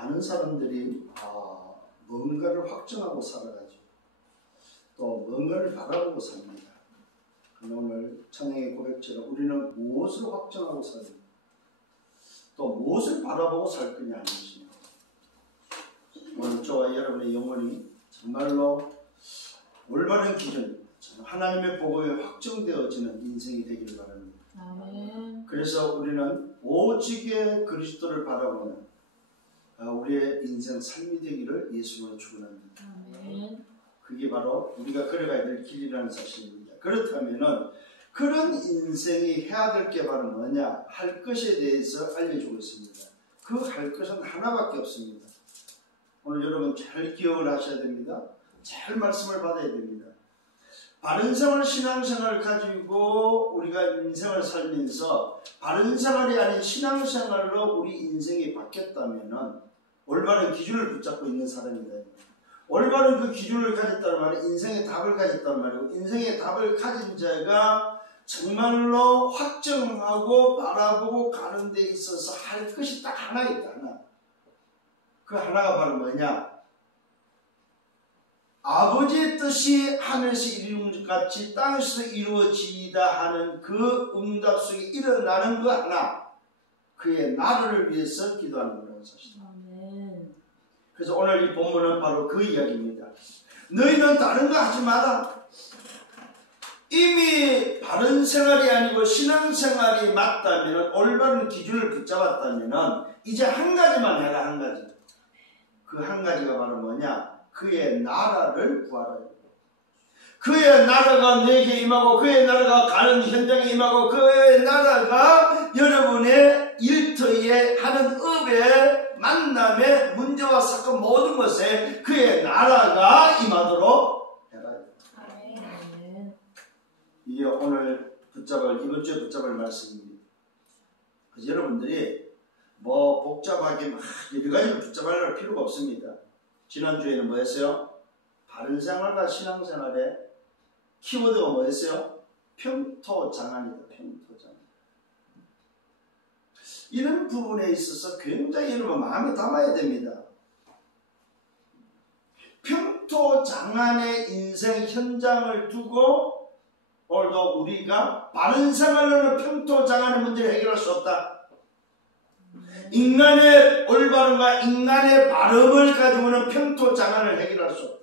많은 사람들이 뭔가를 확정하고 살아가죠. 또 뭔가를 바라보고 삽니다. 오늘 찬양의 고백처럼 우리는 무엇을 확정하고 살까? 또 무엇을 바라보고 살 거냐 하는 것입니다. 오늘 저와 여러분의 영혼이 정말로 올바른 기준, 하나님의 복음에 확정되어지는 인생이 되기를 바랍니다. 아멘. 그래서 우리는 오직의 그리스도를 바라보는 우리의 인생 삶이 되기를 예수님으로 축원합니다. 아멘. 그게 바로 우리가 걸어가야 될 길이라는 사실입니다. 그렇다면은 그런 인생이 해야 될 게 바로 뭐냐? 할 것에 대해서 알려주고 있습니다. 그 할 것은 하나밖에 없습니다. 오늘 여러분 잘 기억을 하셔야 됩니다. 잘 말씀을 받아야 됩니다. 바른 생활, 신앙생활을 가지고 우리가 인생을 살면서 바른 생활이 아닌 신앙생활로 우리 인생이 바뀌었다면 올바른 기준을 붙잡고 있는 사람이다. 올바른 그 기준을 가졌다는 말은 인생의 답을 가졌다는 말이고, 인생의 답을 가진 자가 정말로 확정하고 바라보고 가는 데 있어서 할 것이 딱 하나 있다. 하나. 그 하나가 바로 뭐냐? 아버지의 뜻이 하늘에서 이루어진 것 같이 땅에서 이루어지다 하는 그 응답 속에 일어나는 거 하나. 그의 나라를 위해서 기도하는 거라는 사실이다. 그래서 오늘 이 본문은 바로 그 이야기입니다. 너희는 다른 거 하지 마라. 이미 바른 생활이 아니고 신앙생활이 맞다면, 올바른 기준을 붙잡았다면 이제 한 가지만 해라. 한 가지. 그 한 가지가 바로 뭐냐? 그의 나라를 구하라. 그의 나라가 내게 임하고, 그의 나라가 가는 현장에 임하고, 그의 나라가 여러분의 일터에 하는 업에 만남의 문제와 사건 모든 것에 그의 나라가 임하도록 해라. 이게 오늘 이번 주에 붙잡을 말씀입니다. 그래서 여러분들이 뭐 복잡하게 막 여러 가지를 붙잡을 필요가 없습니다. 지난주에는 뭐 했어요? 바른 생활과 신앙생활의 키워드가 뭐였어요? 평토장안이다. 평토장안. 이런 부분에 있어서 굉장히 여러분 마음에 담아야 됩니다. 평토장안의 인생 현장을 두고 오늘도 우리가 바른 생활로는 평토장안의 문제를 해결할 수 없다. 인간의 올바름과 인간의 바름을 가지고는 평토장안을 해결할 수 없다.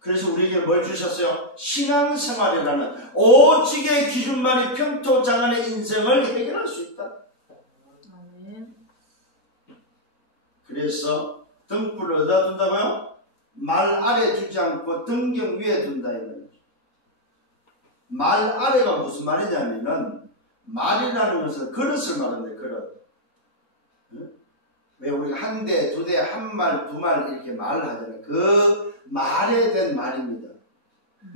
그래서 우리에게 뭘 주셨어요? 신앙생활이라는 오직의 기준만이 평토장안의 인생을 해결할 수 있다. 그래서 등불을 어디다 둔다고요? 말 아래 두지 않고 등경 위에 둔다. 말 아래가 무슨 말이냐면은, 말이라는 것은 그릇을 말하는데, 그릇. 왜 우리가 한 대, 두 대, 한 말, 두 말 이렇게 말을 하잖아요. 그 말에 대한 말입니다.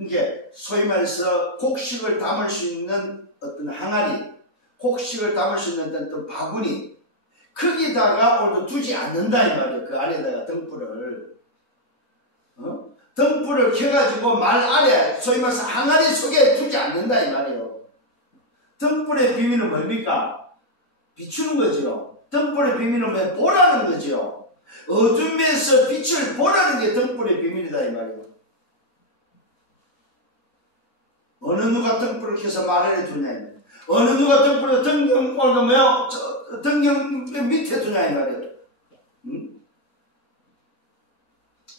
이게 소위 말해서 곡식을 담을 수 있는 어떤 항아리, 곡식을 담을 수 있는 어떤 바구니, 거기다가 오늘도 두지 않는다 이 말이에요. 그 안에다가 등불을. 등불을 켜가지고 말 아래, 소위 말해서 항아리 속에 두지 않는다 이 말이에요. 등불의 비밀은 뭡니까? 비추는 거죠. 등불의 비밀은 왜? 보라는 거죠. 어둠에서 빛을 보라는 게 등불의 비밀이다 이 말이에요. 어느 누가 등불을 켜서 말 아래 두냐 이 말이에요. 어느 누가 등불을 등경 밑에 두냐 이 말이에요.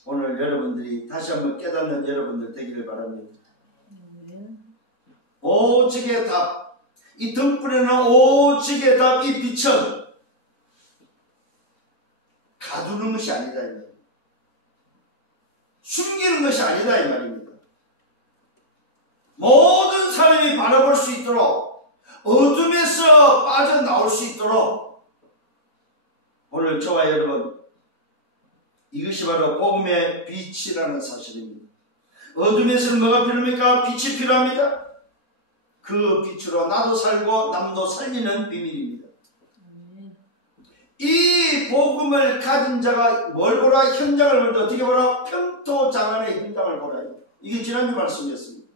오늘 여러분들이 다시 한번 깨닫는 여러분들 되기를 바랍니다. 오직의 답, 이 등불에는 오직의 답, 이 빛은 가두는 것이 아니다 이 말이에요. 숨기는 것이 아니다 이 말입니다. 모든 사람이 바라볼 수 있도록, 어둠에서 빠져나올 수 있도록, 오늘 저와 여러분, 이것이 바로 복음의 빛이라는 사실입니다. 어둠에서는 뭐가 필요합니까? 빛이 필요합니다. 그 빛으로 나도 살고 남도 살리는 비밀입니다. 이 복음을 가진 자가 뭘 보라? 현장을 볼 때 어떻게 보라? 평토장안의 현장을 보라. 이게 지난주 말씀이었습니다.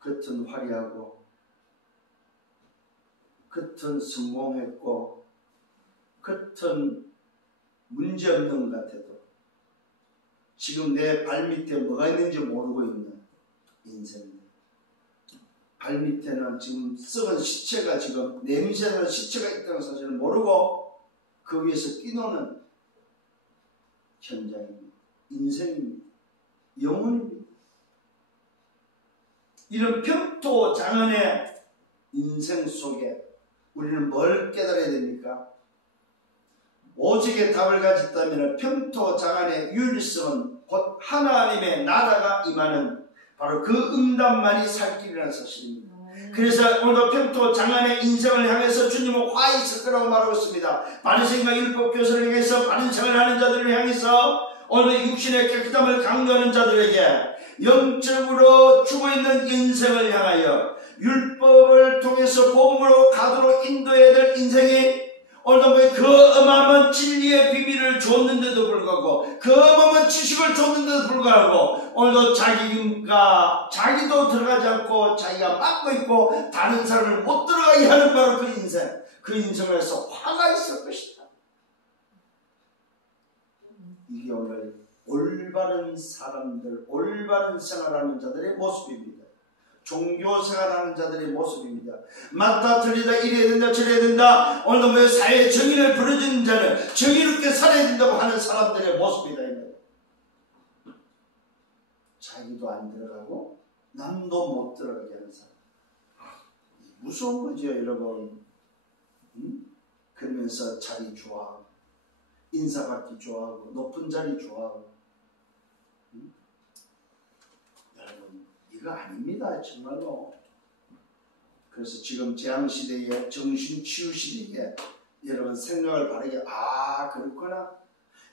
겉은 화려하고 겉은 성공했고 겉은 문제없는 것 같아도 지금 내 발밑에 뭐가 있는지 모르고 있는 인생입니다. 발밑에는 지금 썩은 시체가 지금 냄새나는 시체가 있다는 사실을 모르고 그 위에서 뛰노는 현장입니다. 인생입니다. 영혼입니다. 이런 평토장안의 인생 속에 우리는 뭘 깨달아야 됩니까? 오직의 답을 가졌다면 평토장안의 유일성은 곧 하나님의 나라가 임하는 바로 그 응답만이 살 길이라는 사실입니다. 그래서 오늘도 평토장안의 인생을 향해서 주님은 화 있을 거라고 말하고 있습니다. 바리새인과 율법교사를 향해서 바른 생을 하는 자들을 향해서 오늘 육신의 깨끗함을 강조하는 자들에게 영적으로 죽어있는 인생을 향하여 율법을 통해서 복음으로 가도록 인도해야 될 인생이 오늘도 그 어마어마한 진리의 비밀을 줬는데도 불구하고 그 어마어마한 지식을 줬는데도 불구하고 오늘도 자기도 들어가지 않고 자기가 막고 있고 다른 사람을 못 들어가게 하는 바로 그 인생, 그 인생을 해서 화가 있을 것이다. 이게 오늘 올바른 사람들, 올바른 생활하는 자들의 모습입니다. 종교 생활하는 자들의 모습입니다. 맞다 틀리다 이래야 된다 저래야 된다 오늘도 왜 사회의 정의를 부르짖는 자는 정의롭게 살아야 된다고 하는 사람들의 모습이다. 자기도 안 들어가고 남도 못 들어가게 하는 사람. 무서운 거죠 여러분. 그러면서 자리 좋아하고 인사받기 좋아하고 높은 자리 좋아하고 여러분 이거 아닙니다 정말로. 그래서 지금 재앙시대에 정신치유시대에 여러분 생각을 바르게 그렇구나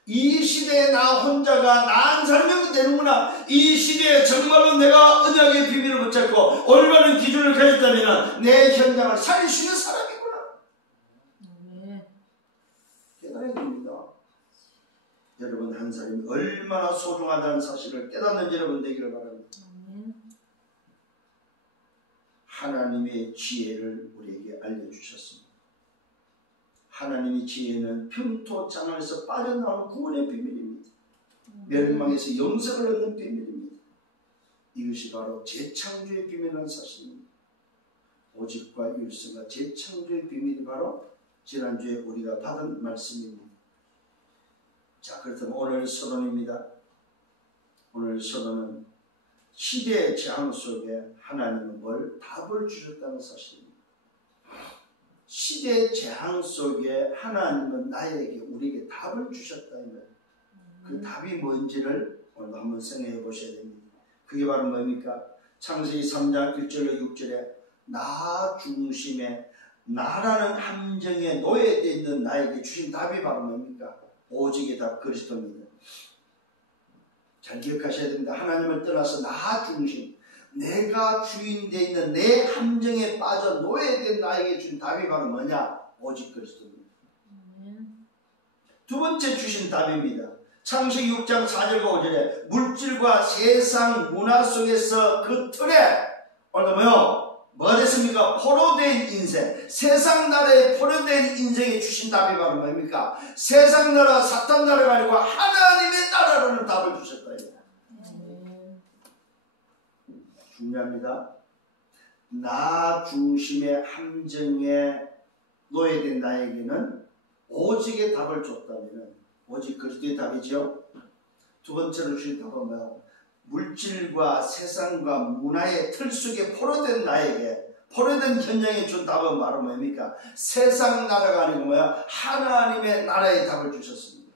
이 시대에 나 혼자가 나 한 사람이면 되는구나. 이 시대에 정말로 내가 언약의 비밀을 붙잡고 올바른 기준을 가졌다면 내 현장을 살릴 수 있는 사람이구나. 깨달아야 됩니다. 여러분 한 사람이 얼마나 소중하다는 사실을 깨닫는 여러분 되기를 바랍니다. 하나님의 지혜를 우리에게 알려주셨습니다. 하나님의 지혜는 평토장안에서 빠져나오는 구원의 비밀입니다. 멸망에서 영생을 얻는 비밀입니다. 이것이 바로 재창조의 비밀이라는 사실입니다. 오직과 율성과 재창조의 비밀이 바로 지난주에 우리가 받은 말씀입니다. 자, 그렇다면 오늘 서론입니다. 오늘 서론은 시대의 재앙 속에 하나님은 뭘 답을 주셨다는 사실입니다. 시대의 재앙 속에 하나님은 나에게 우리에게 답을 주셨다는 그 답이 뭔지를 오늘 한번 생각해 보셔야 됩니다. 그게 바로 뭡니까? 창세기 3장 1절로 6절에 나 중심에 나라는 함정에 놓여져 있는 나에게 주신 답이 바로 뭡니까? 오직의 답 그리스도입니다. 잘 기억하셔야 됩니다. 하나님을 떠나서 나 중심 내가 주인 되어 있는 내 함정에 빠져 놓여진 나에게 준 답이 바로 뭐냐? 오직 그리스도입니다. 두 번째 주신 답입니다. 창세기 6장 4절과 5절에 물질과 세상 문화 속에서 그 틀에 오늘 뭐가 됐습니까? 포로된 인생, 세상 나라에 포로된 인생에 주신 답이 바로 뭡니까? 세상 나라, 사탄 나라가 아니고 하나님의 나라라는 답을 주셨다. 중요합니다. 나 중심의 함정에 놓여진 나에게는 오직의 답을 줬다면 오직 그리스도의 답이죠. 두 번째로 주신 답은 뭐예요? 물질과 세상과 문화의 틀 속에 포로된 나에게 포로된 현장에 준 답은 바로 뭡니까? 세상 나라가 아니고 뭐야? 하나님의 나라의 답을 주셨습니다.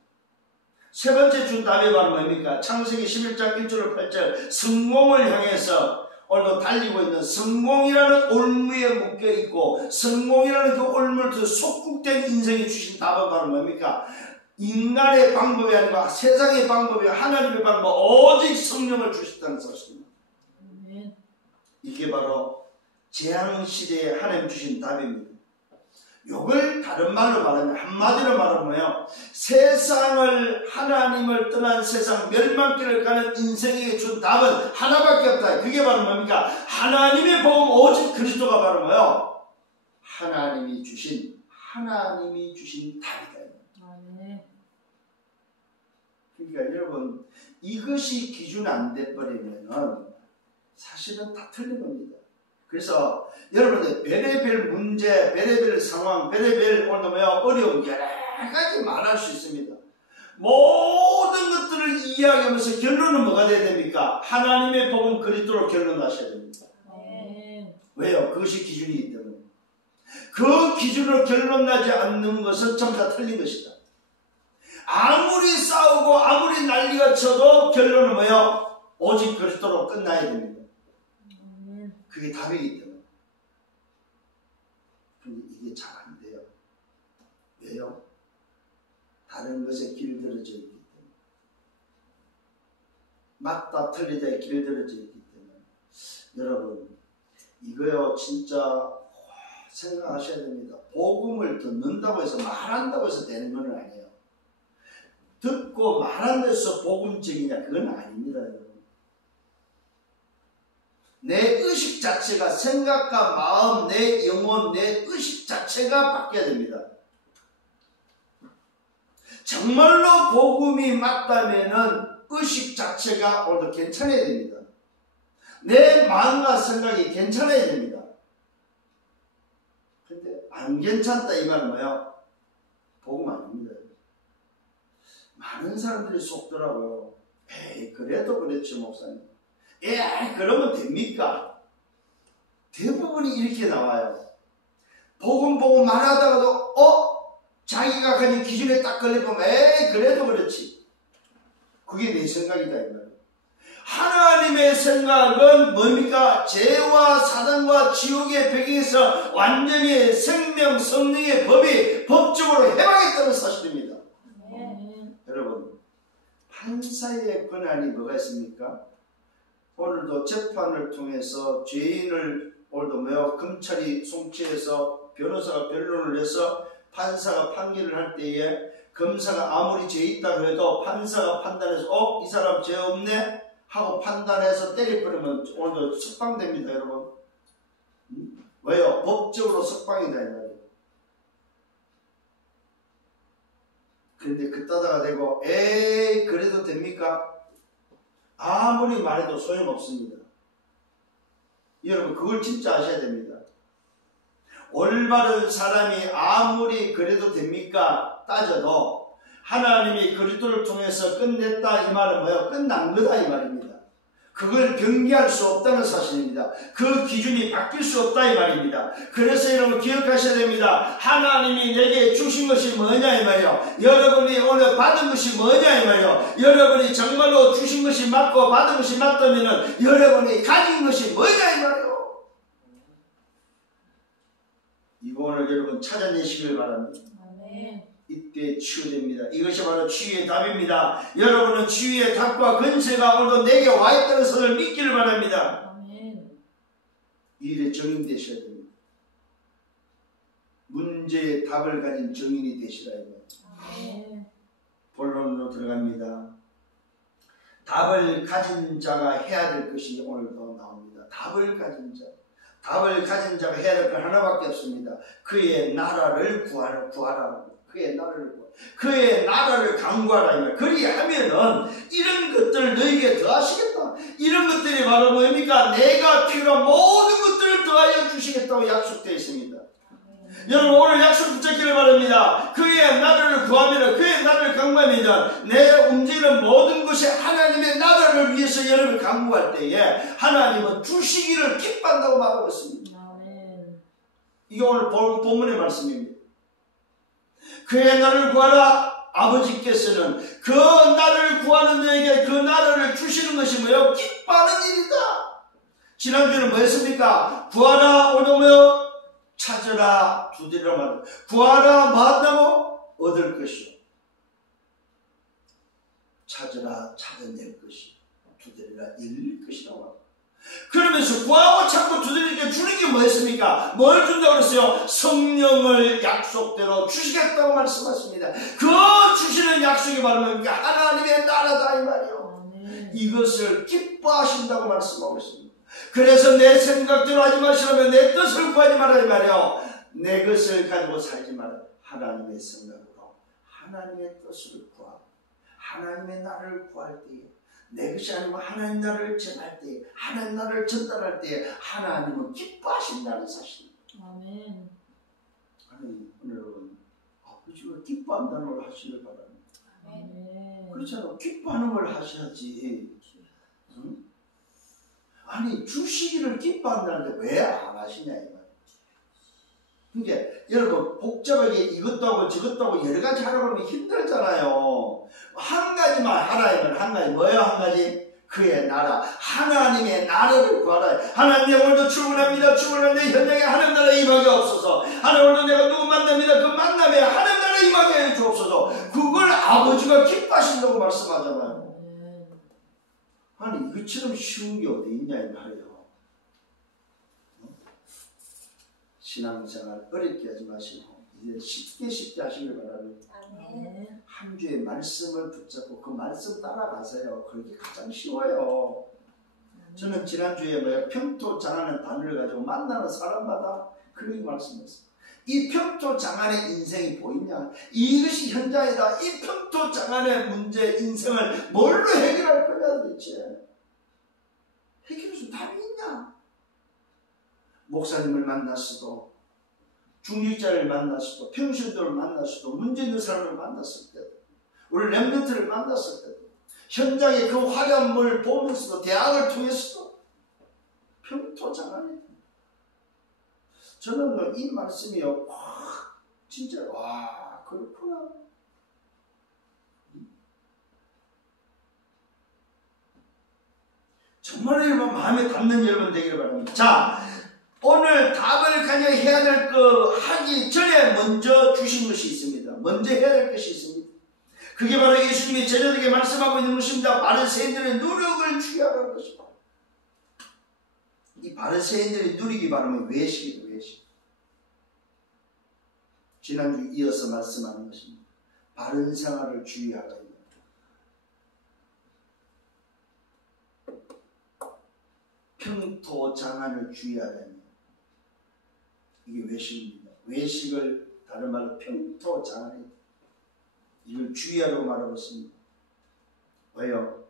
세 번째 준 답이 바로 뭡니까? 창세기 11장 1절 8절 성공을 향해서 오늘도 달리고 있는 성공이라는 올무에 묶여있고 성공이라는 그 올무를 속국된 인생에 주신 답은 바로 뭡니까? 인간의 방법이 아니고 세상의 방법이 하나님의 방법 오직 성령을 주셨다는 사실입니다. 이게 바로 재앙시대에 하나님 주신 답입니다. 이걸 다른 말로 말하면 한마디로 말하면 뭐예요? 세상을 하나님을 떠난 세상 멸망길을 가는 인생에게 준 답은 하나밖에 없다. 그게 바로 뭡니까? 하나님의 복음 오직 그리스도가 바로 뭐예요? 하나님이 주신 하나님이 주신 답이다. 그러니까 여러분 이것이 기준 안 돼버리면은 사실은 다 틀린 겁니다. 그래서 여러분들 별의별 문제, 별의별 상황, 별의별 어려움 여러 가지 말할 수 있습니다. 모든 것들을 이야기하면서 결론은 뭐가 돼야 됩니까? 하나님의 복음 그리스도로 결론하셔야 됩니다. 왜요? 그것이 기준이기 때문에. 그 기준으로 결론나지 않는 것은 전부 다 틀린 것이다. 아무리 싸우고 아무리 난리가 쳐도 결론은 뭐예요? 오직 그리스도로 끝나야 됩니다. 그게 답이기 때문에. 근데 이게 잘 안 돼요. 왜요? 다른 것에 길들여져 있기 때문에. 맞다 틀리다에 길들여져 있기 때문에. 여러분 이거요 진짜 생각하셔야 됩니다. 복음을 듣는다고 해서 말한다고 해서 되는 건 아니에요. 듣고 말하면서 복음적이냐 그건 아닙니다. 여러분. 내 의식 자체가 생각과 마음, 내 영혼, 내 의식 자체가 바뀌어야 됩니다. 정말로 복음이 맞다면은 의식 자체가 오늘도 괜찮아야 됩니다. 내 마음과 생각이 괜찮아야 됩니다. 근데 안 괜찮다 이 말은 뭐예요? 복음 아닙니다. 많은 사람들이 속더라고요. 에이 그래도 그렇지 목사님. 에이 그러면 됩니까? 대부분이 이렇게 나와요. 복음 보고 말하다가도 자기가 가진 기준에 딱 걸리면 에이 그래도 그렇지. 그게 내 생각이다 이 말이에요. 하나님의 생각은 뭡니까? 죄와 사단과 지옥의 배경에서 완전히 생명 성령의 법이 법적으로 해방했다는 사실입니다. 여러분 판사의 권한이 뭐가 있습니까? 오늘도 재판을 통해서 죄인을 오늘도 검찰이 송치해서 변호사가 변론을 해서 판사가 판결을 할 때에 검사가 아무리 죄 있다고 해도 판사가 판단해서 이 사람 죄 없네 하고 판단해서 때려버리면 오늘도 석방됩니다. 여러분 왜요? 법적으로 석방이다 이 말이에요. 그런데 그따다가 되고 에이 그래도 됩니까? 아무리 말해도 소용없습니다. 여러분 그걸 진짜 아셔야 됩니다. 올바른 사람이 아무리 그래도 됩니까? 따져도 하나님이 그리스도를 통해서 끝냈다 이 말은 뭐예요? 끝난 거다 이 말입니다. 그걸 변개할 수 없다는 사실입니다. 그 기준이 바뀔 수 없다 이 말입니다. 그래서 여러분 기억하셔야 됩니다. 하나님이 내게 주신 것이 뭐냐 이 말이요. 여러분이 오늘 받은 것이 뭐냐 이 말이요. 여러분이 정말로 주신 것이 맞고 받은 것이 맞다면 여러분이 가진 것이 뭐냐 이 말이요. 이거 오늘 여러분 찾아내시길 바랍니다. 이때 치유됩니다. 이것이 바로 치유의 답입니다. 여러분은 치유의 답과 근세가 오늘도 내게 와 있다는 것을 믿기를 바랍니다. 이 일에 정인 되셔야 됩니다. 문제의 답을 가진 정인이 되시라 해요. 본론으로 들어갑니다. 답을 가진 자가 해야 될 것이 오늘도 나옵니다. 답을 가진 자. 답을 가진 자가 해야 될 건 하나밖에 없습니다. 그의 나라를 구하라. 그의 나라를 구하라. 그의 나라를 강구하라. 그리하면은 이런 것들을 너에게 더하시겠다. 이런 것들이 바로 뭡니까? 내가 필요한 모든 것들을 더하여 주시겠다고 약속되어 있습니다. 여러분 오늘 약속 붙잡기를 바랍니다. 그의 나라를 구하면 그의 나라를 강구하면 내 움직이는 모든 것이 하나님의 나라를 위해서 여러분을 강구할 때에 하나님은 주시기를 기뻐한다고 말하고 있습니다. 이게 오늘 본문의 말씀입니다. 그의 나라를 구하라. 아버지께서는 그 나라를 구하는 자에게 그 나라를 주시는 것이 뭐예요? 기뻐하는 일이다. 지난주에는 뭐였습니까? 구하라 오너며 찾으라 두드리라 말이야. 구하라 뭐 한다고? 얻을 것이요. 찾으라 찾아낼 것이. 두드리라 잃을 것이라고 합니다. 그러면서 구하고 찾고 두드리게 주는 게 뭐였습니까? 뭘 준다고 그랬어요? 성령을 약속대로 주시겠다고 말씀하십니다. 그 주시는 약속이 바로 뭡니까? 하나님의 나라다 이 말이요. 이것을 기뻐하신다고 말씀하고 있습니다. 그래서 내 생각대로 하지 마시라면 내 뜻을 구하지 말라 이 말이요. 내 것을 가지고 살지 마라. 하나님의 생각으로 하나님의 뜻을 구하고 하나님의 나라를 구할 때에 내 것이 아니고 하나님 나라를 전할 때에 하나님 나라를 전달할 때에 하나님은 기뻐하신다는 사실입니다. 아멘. 아니 오늘은 아버지가 기뻐한다는 걸 하시길 바랍니다. 아멘. 그렇잖아요. 기뻐하는 걸 하셔야지. 응? 아니 주시기를 기뻐한다는데 왜 안 하시냐 이 말이에요. 그러니까 여러분 복잡하게 이것도 하고 저것도 하고 여러 가지 하라고 하면 힘들잖아요. 한 가지만 하라 이 말. 한 가지 뭐예요? 한 가지 그의 나라 하나님의 나라를 구하라. 하나님 오늘도 출근합니다. 출근하는데 현장에 하나님 나라 임하게 없어서 하나님 오늘도 내가 누구 만납니다. 그 만남에 하나님 나라 임하게 주옵소서. 그걸 아버지가 기뻐하신다고 말씀하잖아요. 아니 이것처럼 쉬운 게 어디 있냐 이 말이에요. 신앙생활 어렵게 하지 마시고 이제 쉽게 하시길 바랍니다. 아멘. 한 주의 말씀을 붙잡고 그 말씀 따라가세요. 그렇게 가장 쉬워요. 저는 지난주에 평토장하는 단어를 가지고 만나는 사람마다 그렇게 말씀했어요. 이 평토장안의 인생이 보이냐? 이것이 현장이다. 이 평토장안의 문제 인생을 뭘로 해결할 거냐 도대체. 해결할 수 답이 있냐? 목사님을 만났어도 중직자를 만났어도 평신도를 만났어도 문제 있는 사람을 만났을 때도 우리 렘넌트를 만났을 때도 현장의 그 화려한 걸 보면서도 대학을 통해서도 평토장안이 저는 이 말씀이요 진짜 와 그렇구나. 정말 여러분 마음에 담는 여러분 되기를 바랍니다. 자 오늘 답을 가져 해야 될 거 하기 전에 먼저 주신 것이 있습니다. 먼저 해야 될 것이 있습니다. 그게 바로 예수님이 제자들에게 말씀하고 있는 것입니다. 바리새인들의 누력을 취하라는 것입니다. 이 바리새인들이 누리기 바라면 외식이다. 외식. 지난주 이어서 말씀하는 것입니다. 바른 생활을 주의하라. 평토장안을 주의하라니 이게 외식입니다. 외식을 다른 말로 평토장안이 이걸 주의하라고 말하고 있습니다. 왜요?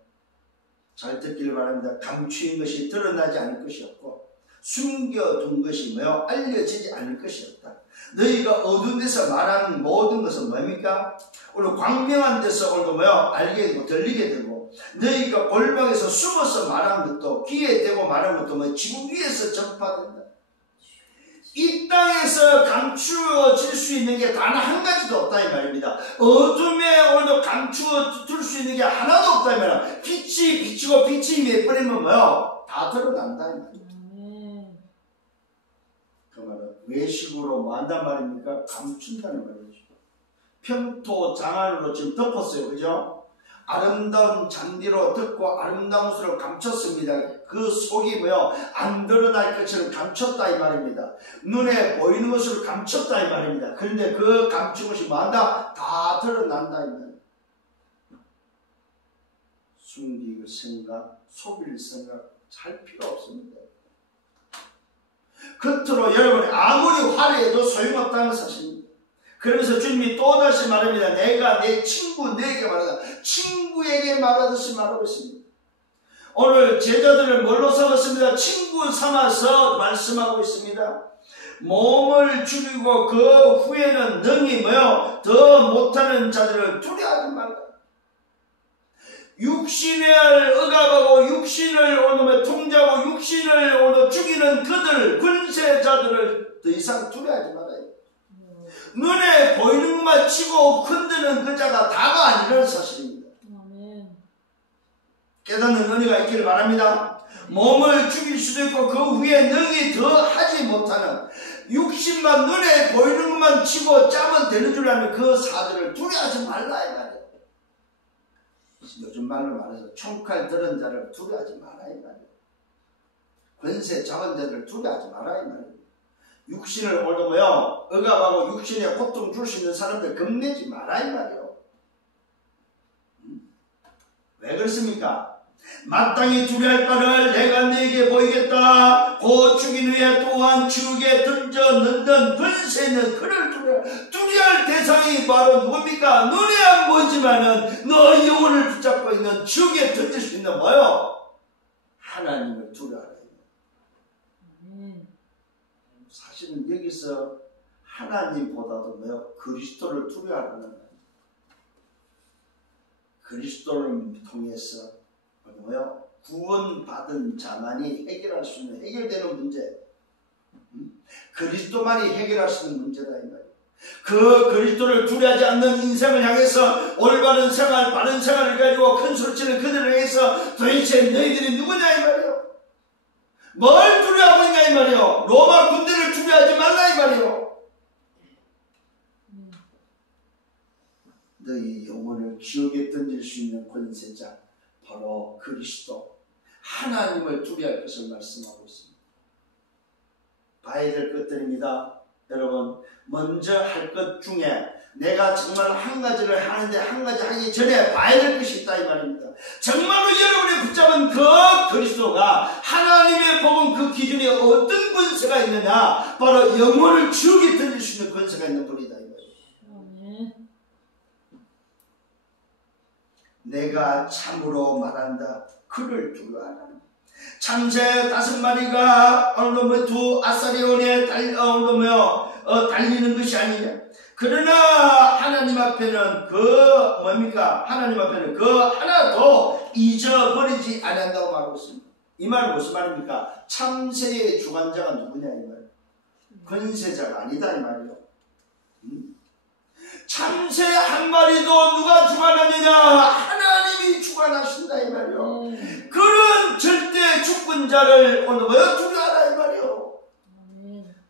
잘 듣기를 바랍니다. 감추인 것이 드러나지 않을 것이 없고 숨겨둔 것이 뭐요? 알려지지 않을 것이 없다. 너희가 어두운 데서 말하는 모든 것은 뭡니까? 오늘 광명한 데서 오늘도 뭐요? 알게 되고 들리게 되고 너희가 골방에서 숨어서 말하는 것도 귀에 대고 말하는 것도 뭐 지구 위에서 전파된다. 이 땅에서 감추어질 수 있는 게 단 한 가지도 없다 이 말입니다. 어둠에 오늘도 감추어둘 수 있는 게 하나도 없다 이 말이야. 빛이 비치고 빛이 몇 번이면 뭐요? 다 드러난다 이 말이야. 그 말은 외식으로 뭐 한단 말입니까? 감춘다는 말이죠. 평토장안으로 지금 덮었어요. 그죠? 아름다운 잔디로 덮고 아름다운 것으로 감췄습니다. 그 속이 뭐요? 안 드러날 것처럼 감췄다 이 말입니다. 눈에 보이는 것으로 감췄다 이 말입니다. 그런데 그 감춘 것이 뭐한다? 다 드러난다 이 말입니다. 숨길 생각, 속일 생각 할 필요 없습니다. 겉으로 여러분이 아무리 화려해도 소용없다는 사실입니다. 그러면서 주님이 또다시 말합니다. 내가 내 친구 내게 말하다. 친구에게 말하듯이 말하고 있습니다. 오늘 제자들을 뭘로 삼았습니다? 친구 삼아서 말씀하고 있습니다. 몸을 죽이고 그 후에는 능히 뭐요? 더 못하는 자들을 두려워하지 말라. 육신을 억압하고 육신을 오늘 통제하고 육신을 오늘 죽이는 그들 권세자들을 더 이상 두려워하지 말아요. 눈에 보이는 것만 치고 흔드는 그 자가 다가 아니라는 사실입니다. 깨닫는 은혜가 있기를 바랍니다. 몸을 죽일 수도 있고 그 후에 능히 더 하지 못하는 육신만 눈에 보이는 것만 치고 짜면 되는 줄 아는 그 사들을 두려워하지 말라 이 말이에요. 요즘 말로 말해서 총칼 들은 자를 두려워하지 마라 이 말이에요. 권세 잡은 자들을 두려워하지 마라 이 말이에요. 육신을 오늘도 뭐요? 억압하고 육신에 고통 줄 수 있는 사람들 겁내지 마라 이 말이에요. 왜 그렇습니까? 마땅히 두려할 바를 내가 네게 보이겠다. 곧 죽인 후에 또한 죽에 던져 넣는 권세 있는 그를 두려할 대상이 바로 누굽니까? 눈에 안 보이지만은 너 영혼을 붙잡고 있는 죽에 던질 수 있는 뭐요? 하나님을 두려하라. 사실은 여기서 하나님보다도 뭐요? 그리스도를 두려워하는 거예요. 그리스도를 통해서 뭐요? 구원받은 자만이 해결할 수 있는, 해결되는 문제. 그리스도만이 해결할 수 있는 문제다 이 말이에요. 그 그리스도를 두려워하지 않는 인생을 향해서 올바른 생활, 바른 생활을 가지고 큰 소리치는 그들을 향해서 도대체 너희들이 누구냐 이 말이에요. 뭘 두려워하고 있냐 이 말이에요. 로마 군대를 두려워하지 말라 이 말이에요. 너희 영혼을 지옥에 던질 수 있는 권세자 바로 그리스도 하나님을 두려워할 것을 말씀하고 있습니다. 봐야 될 것들입니다. 여러분, 먼저 할 것 중에 내가 정말 한 가지를 하는데 한 가지 하기 전에 봐야 될 것이 있다 이 말입니다. 정말로 여러분이 붙잡은 그 그리스도가 하나님의 복음 그 기준에 어떤 권세가 있느냐, 바로 영혼을 지옥에 던질 수 있는 권세가 있는 분이다 이 말이에요. 내가 참으로 말한다. 그를 두려워하라. 참새 5마리가 오늘 두 아사리온에 달리는 것이 아니냐. 그러나 하나님 앞에는 하나님 앞에는 그 하나도 잊어버리지 않는다고 말하고 있습니다. 이 말은 무슨 말입니까? 참새의 주관자가 누구냐 이 말이에요. 권세자가 아니다 이 말이에요. 참새 한 마리도 누가 주관하느냐? 하나님이 주관하신다 이 말이에요. 그런 절대 주권자를 오늘 두려워하라 이 말이에요.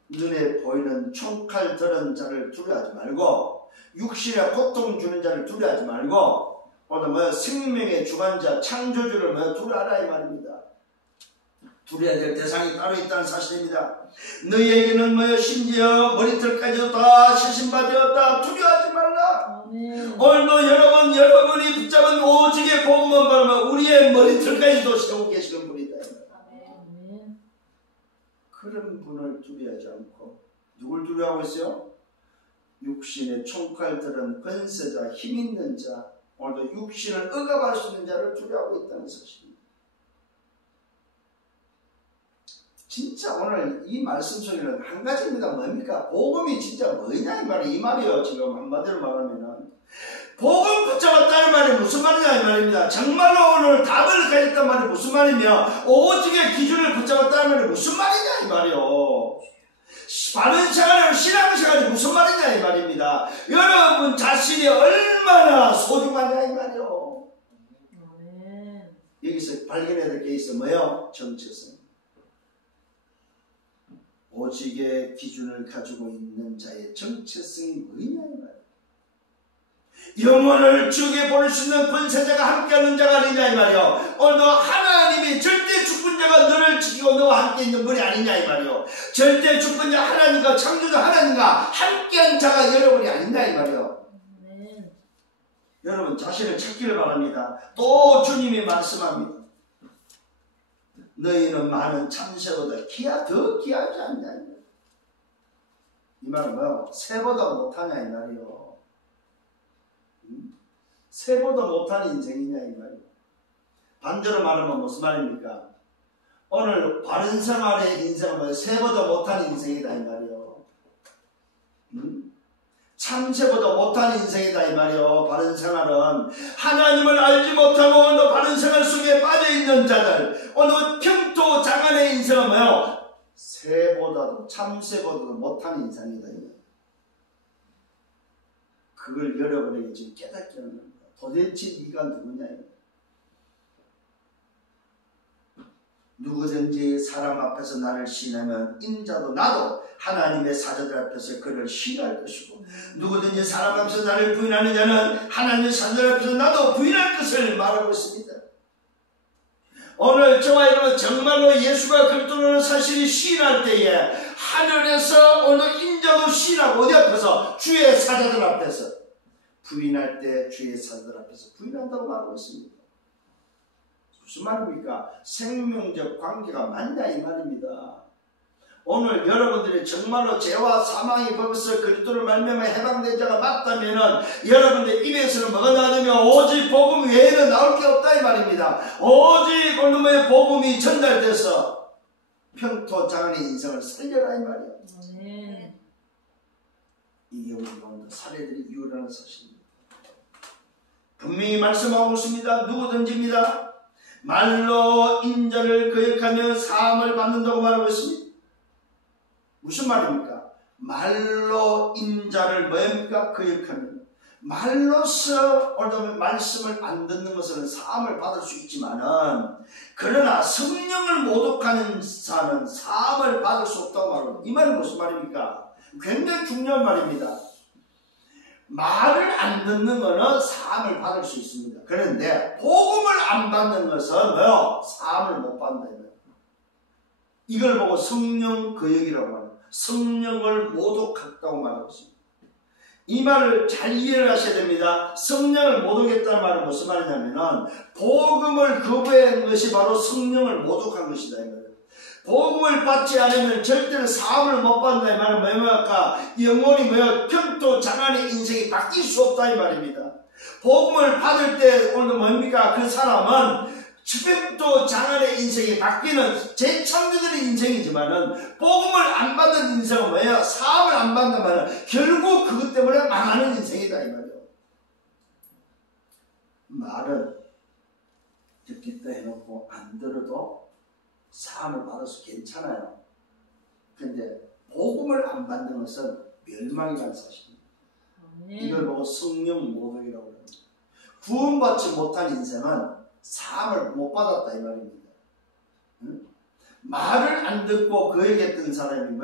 눈에 보이는 총칼 들은 자를 두려워하지 말고, 육신에 고통 주는 자를 두려워하지 말고, 오늘 생명의 주관자 창조주를 두려워하라 이 말입니다. 두려워야 될 대상이 따로 있다는 사실입니다. 너희에게는 심지어 머리털까지도 다 실신받았다. 두려워하지 말라. 오늘도 여러분이 붙잡은 오직의 복음은 바로 우리의 머리털까지도 세우고 계시는 분이다. 그런 분을 두려워하지 않고 누굴 두려워하고 있어요? 육신의 총칼 들은 권세자, 힘 있는 자, 오늘도 육신을 억압할 수 있는 자를 두려워하고 있다는 사실입니다. 진짜 오늘 이 말씀 속에는 한 가지입니다. 뭡니까? 복음이 진짜 뭐냐 이 말이에요. 이 말이요. 지금 한마디로 말하면은 복음 붙잡았다는 말이 무슨 말이냐 이 말입니다. 정말로 오늘 답을 가졌단 말이 무슨 말이며, 오직의 기준을 붙잡았다는 말이 무슨 말이냐 이 말이요. 바른 생활을 신앙생활이 무슨 말이냐 이 말입니다. 여러분 자신이 얼마나 소중하냐 이 말이요. 여기서 발견해야 될 게 있어. 뭐요? 정체성. 오직의 기준을 가지고 있는 자의 정체성이 뭐냐 이 말이에요. 영혼을 지옥에 보낼 수 있는 권세자가 함께하는 자가 아니냐 이 말이요. 오늘도 하나님이 절대 주권자가 너를 지키고 너와 함께 있는 분이 아니냐 이 말이요. 절대 주권자 하나님과 창조자 하나님과 함께한 자가 여러분이 아니냐 이 말이요. 여러분 자신을 찾기를 바랍니다. 또 주님이 말씀합니다. 너희는 많은 참새보다 더 귀하지 않냐 이 말은 뭐요? 새보다 못하냐 이 말이요. 새보다 못한 인생이냐 이 말이에요. 반대로 말하면 무슨 말입니까? 오늘 바른 생활의 인생은 새보다 못한 인생이다 이 말이에요. 참새보다 못한 인생이다 이 말이에요. 바른 생활은 하나님을 알지 못하고 오늘 바른 생활 속에 빠져있는 자들, 오늘 평토 장안의 인생은 뭐예요? 새보다도 참새보다도 못한 인생이다 이 말이에요. 그걸 여러분에게 지금 깨닫게 하는 겁니다. 도대체 네가 누구냐? 누구든지 사람 앞에서 나를 시인하면 인자도 나도 하나님의 사자들 앞에서 그를 시인할 것이고, 누구든지 사람 앞에서 나를 부인하는 자는 하나님의 사자들 앞에서 나도 부인할 것을 말하고 있습니다. 오늘 저와 여러분 정말로 예수가 그리스도라는 사실이 시인할 때에 하늘에서 오늘 인자도 시인하고, 어디 앞에서? 주의 사자들 앞에서. 부인할 때 주의 사자들 앞에서 부인한다고 말하고 있습니다. 무슨 말입니까? 생명적 관계가 맞냐 이 말입니다. 오늘 여러분들이 정말로 죄와 사망이 벌써 그리스도를 말미암아 해방된 자가 맞다면은 여러분들 입에서는 뭐가 나오냐면 오직 복음 외에는 나올 게 없다 이 말입니다. 오직 오늘의 복음이 전달돼서 평토장안의 인생을 살려라 이 말이야. 아멘. 이게 우리 가운데 사례들이 유일한 사실입니다. 분명히 말씀하고 있습니다. 누구든지입니다. 말로 인자를 거역하며 사함을 받는다고 말하고 있습니다. 무슨 말입니까? 말로 인자를 뭐입니까? 거역하면 말로서 오늘 말씀을 안 듣는 것은 사함을 받을 수 있지만은 그러나 성령을 모독하는 자는 사함을 받을 수 없다고 말합니다. 이 말은 무슨 말입니까? 굉장히 중요한 말입니다. 말을 안 듣는 것은 사함을 받을 수 있습니다. 그런데 복음을 안 받는 것은 뭐요? 사함을 못 받는다. 이걸 보고 성령 거역이라고 합니다. 성령을 모독했다고 말하고 있습니다. 이 말을 잘 이해를 하셔야 됩니다. 성령을 모독했다는 말은 무슨 말이냐면은 복음을 거부한 것이 바로 성령을 모독한 것이다 이 말이에요. 복음을 받지 않으면 절대로 사함을 못 받는다 이 말은 뭐랄까 영원히 평토장안의 인생이 바뀔 수 없다 이 말입니다. 복음을 받을 때 오늘 뭡니까? 그 사람은 평토장안의 인생이 바뀌는 재창조들의 인생이지만은 복음을 안 받는 인생은 뭐예요? 사함을 안 받는다면 결국 그것 때문에 망하는 인생이다 이 말이에요. 말은 듣겠다 해놓고 안 들어도 사함을 받아서 괜찮아요. 근데 복음을 안 받는 것은 멸망이라는 사실입니다. 이걸 보고 성령 모독이라고 합니다. 구원받지 못한 인생은 사함을 못 받았다 이 말입니다. 응? 말을 안 듣고 거역했던 사람이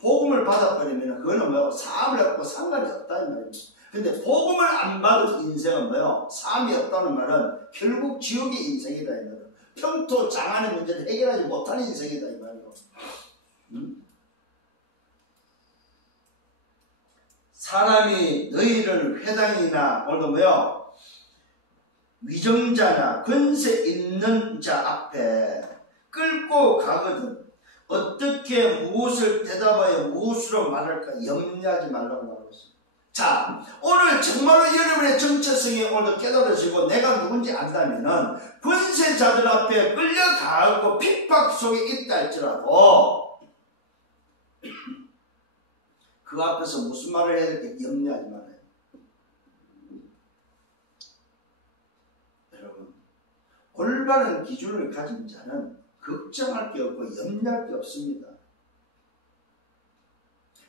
복음을 받아버리면 그거는 사함을 갖고 상관이 없다 이 말입니다. 근데 복음을 안 받은 인생은 사함이 없다는 말은 결국 지옥의 인생이다 이 말이에요. 평토장안의 문제를 해결하지 못하는 인생이다 이 말이에요. 응? 사람이 너희를 회당이나 오늘 위정자나 권세 있는 자 앞에 끌고 가거든 어떻게 무엇을 대답하여 무엇으로 말할까 염려하지 말라고 말하고 있습니다. 자, 오늘 정말로 여러분의 정체성이 오늘 깨달아지고 내가 누군지 안다면은 권세자들 앞에 끌려가고 핍박 속에 있다 할지라도 그 앞에서 무슨 말을 해야 될까 염려하지 말아요. 올바른 기준을 가진 자는 걱정할 게 없고 염려할 게 없습니다.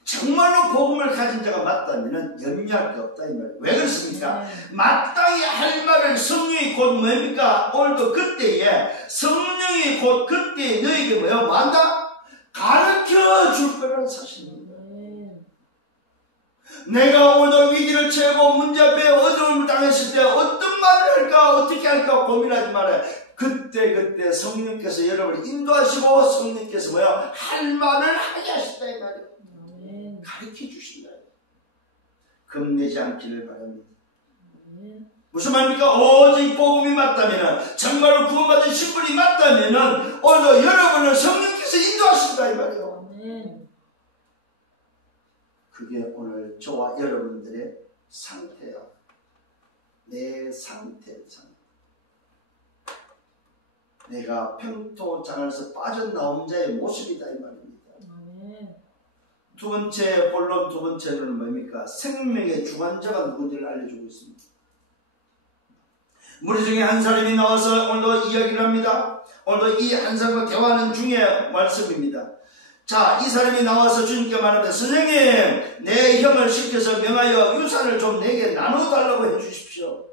정말로 복음을 가진 자가 맞다면 염려할 게 없다 이 말이에요. 왜 그렇습니까? 마땅히 할 말을 성령이 곧 뭡니까? 오늘도 그때에 성령이 곧 그때에 너에게 뭐한다? 가르쳐 줄 거라는 사실입니다. 내가 오늘도 위기를 처하고 문제 앞에 어려움을 당했을 때 어떤 말을 할까 어떻게 할까 고민하지 말아요. 그때 성령께서 여러분을 인도하시고 성령께서 할 말을 하게 하신다 이 말이에요. 가르쳐 주신다. 겁내지 않기를 바랍니다. 무슨 말입니까? 오직 복음이 맞다면 정말로 구원받은 신분이 맞다면 오늘도 여러분을 성령께서 인도하신다 이 말이에요. 그게 오늘 저와 여러분들의 상태예요. 내 상태. 내가 평토장에서 빠져나온 자의 모습이다 이 말입니다. 두 번째 본론 두 번째는 뭡니까? 생명의 주관자가 누군지를 알려주고 있습니다. 무리 중에 한 사람이 나와서 오늘도 이야기를 합니다. 오늘도 이 한 사람과 대화하는 중에 말씀입니다. 자, 이 사람이 나와서 주님께 말합니다. 선생님, 내 형을 시켜서 명하여 유산을 좀 내게 나눠달라고 해주십시오.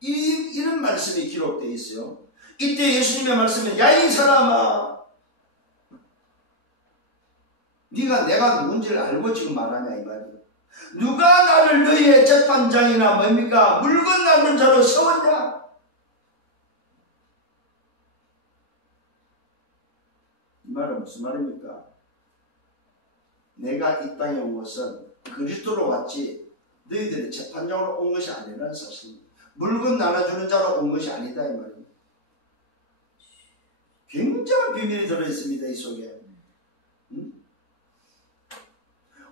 이런 말씀이 기록되어 있어요. 이때 예수님의 말씀은 야 이 사람아, 네가 내가 누군지를 알고 지금 말하냐 이 말이에요. 누가 나를 너희의 재판장이나 뭡니까 물건 나눈 자로 세웠냐? 이 말은 무슨 말입니까? 내가 이 땅에 온 것은 그리스도로 왔지 너희들의 재판장으로 온 것이 아니라는 사실입니다. 물건 나눠주는 자로 온 것이 아니다 이 말입니다. 굉장한 비밀이 들어있습니다 이 속에.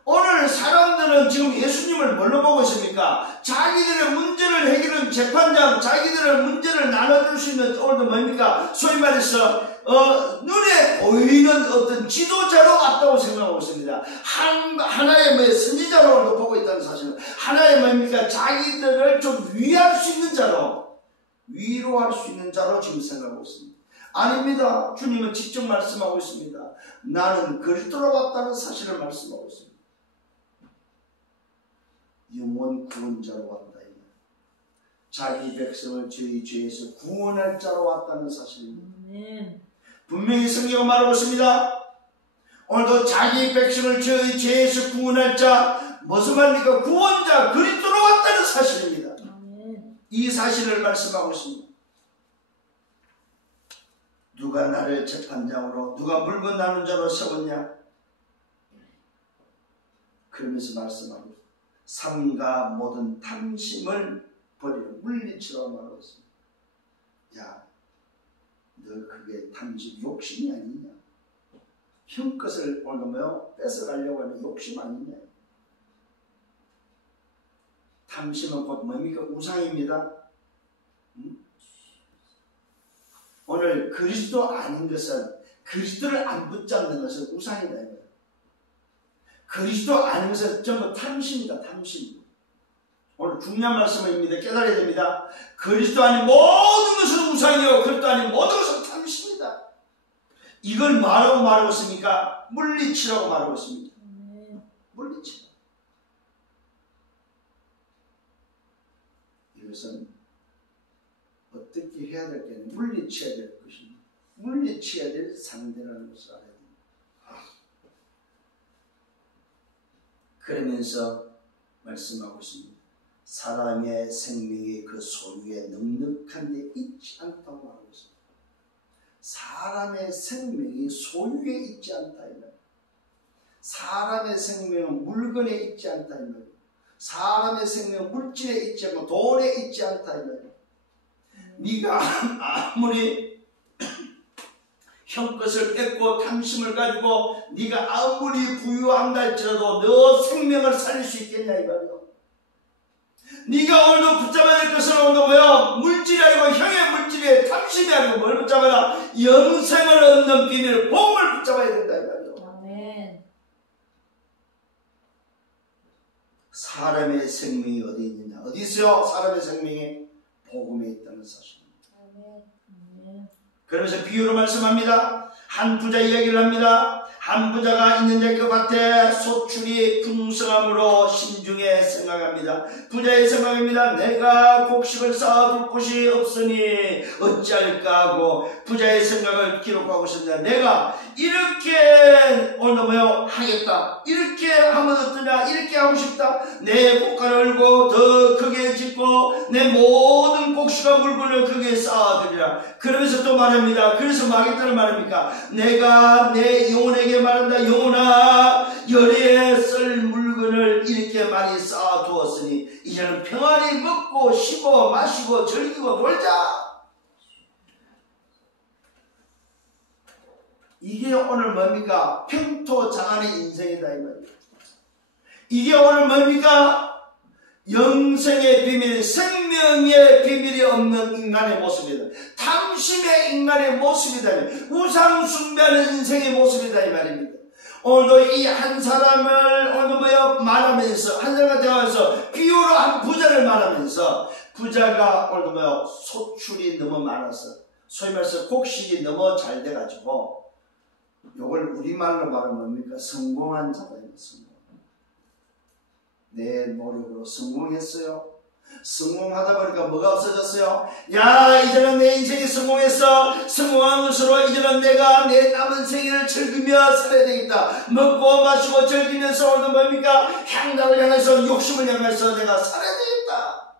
오늘 사람들은 지금 예수님을 뭘로 보고 있습니까? 자기들의 문제를 해결하는 재판장, 자기들의 문제를 나눠줄 수 있는 오늘도 뭡니까? 소위 말해서 눈에 보이는 어떤 지도자로 왔다고 생각하고 있습니다. 하나의 선지자로 오늘도 보고 있다는 사실은 하나의 뭡니까? 자기들을 좀 위할 수 있는 자로, 위로할 수 있는 자로 지금 생각하고 있습니다. 아닙니다. 주님은 직접 말씀하고 있습니다. 나는 그리스도로 왔다는 사실을 말씀하고 있습니다. 영원 구원자로 왔다. 자기 백성을 저희 죄에서 구원할 자로 왔다는 사실입니다. 분명히 성경은 말하고 있습니다. 오늘도 자기 백성을 저희 죄에서 구원할 자, 무슨 말입니까? 구원자 그리스도로 왔다는 사실입니다. 이 사실을 말씀하고 있습니다. 누가 나를 재판장으로, 누가 물건 나눈 자로 세웠냐? 그러면서 말씀하고 있습니다. 삼가 모든 탐심을 버리고 물리치라고 말하고 있습니다. 야, 너 그게 탐심, 욕심이 아니냐? 형 것을 오늘 뭐요? 뺏어가려고 하는 욕심 아니냐? 탐심은 곧 뭡니까? 우상입니다. 오늘 그리스도 아닌 것은, 그리스도를 안 붙잡는 것은 우상이다. 그리스도 아닌 것은 전부 탐심이다. 탐심. 오늘 중요한 말씀입니다. 깨달아야 됩니다. 그리스도 아닌 모든 것은 우상이요, 그리스도 아닌 모든 것은 탐심이다. 이걸 말하고 있습니까? 물리치라고 말하고 있습니다. 물리치. 이것은 어떻게 해야 될 게 아니라 물리쳐야 될 것입니다. 물리쳐야 될 상대라는 것을 알아야 됩니다. 그러면서 말씀하고 있습니다. 사람의 생명이 그 소유에 넉넉한 데 있지 않다고 말하고 있습니다. 사람의 생명이 소유에 있지 않다 이 말이에요. 사람의 생명은 물건에 있지 않다 이 말이에요. 사람의 생명은 물질에 있지 않고 돈에 있지 않다 이 말이에요. 네가 아무리 형 것을 뺏고 탐심을 가지고 네가 아무리 부유한다 할지라도 너 생명을 살릴 수 있겠냐 이 말이에요. 네가 오늘도 붙잡아야 될 것은 오늘도 뭐야? 물질이 아니고 형의 물질에 탐심이 아니고 뭘 붙잡아라? 영생을 얻는 비밀, 복음을 붙잡아야 된다 이 말이에요. 아멘. 사람의 생명이 어디 있느냐? 어디 있어요? 사람의 생명이 복음에 있다는 사실입니다. 아멘. 그러면서 비유로 말씀합니다. 한 부자 이야기를 합니다. 한 부자가 있는데 그 밭에 소출이 풍성함으로 신중에 생각합니다. 부자의 생각입니다. 내가 곡식을 쌓아둘 곳이 없으니 어찌할까 하고 부자의 생각을 기록하고 있습니다. 내가 이렇게 오늘 뭐요 하겠다. 이렇게 하면 어떠냐. 이렇게 하고 싶다. 내 곡간을 열고 더 크게 짓고 내 모든 곡식과 물건을 크게 쌓아두리라. 그러면서 또 말합니다. 그래서 뭐 하겠다는 말입니까? 내가 내 영혼에게 말한다. 영혼아, 열에 쓸 물건을 이렇게 많이 쌓아두었으니 이제는 평안히 먹고 쉬고 마시고 즐기고 놀자. 이게 오늘 뭡니까? 평토장안의 인생이다 이 말이에요. 이게 오늘 뭡니까? 영생의 비밀, 생명의 비밀이 없는 인간의 모습이다. 탐심의 인간의 모습이다. 우상 숭배하는 인생의 모습이다 이 말입니다. 오늘도 이 한 사람을 오늘 뭐요 말하면서 한 사람과 대화하면서 비유로 한 부자를 말하면서 부자가 오늘도 뭐요 소출이 너무 많아서 소위 말해서 곡식이 너무 잘 돼가지고 요걸 우리말로 말하면 뭡니까? 성공한 자다. 성공. 내 노력으로 성공했어요. 성공하다 보니까 뭐가 없어졌어요? 야, 이제는 내 인생이 성공했어. 성공한 것으로 이제는 내가 내 남은 생애를 즐기며 살아야 되겠다. 먹고 마시고 즐기면서 오늘도 뭡니까? 향락을 향해서 욕심을 향해서 내가 살아야 되겠다.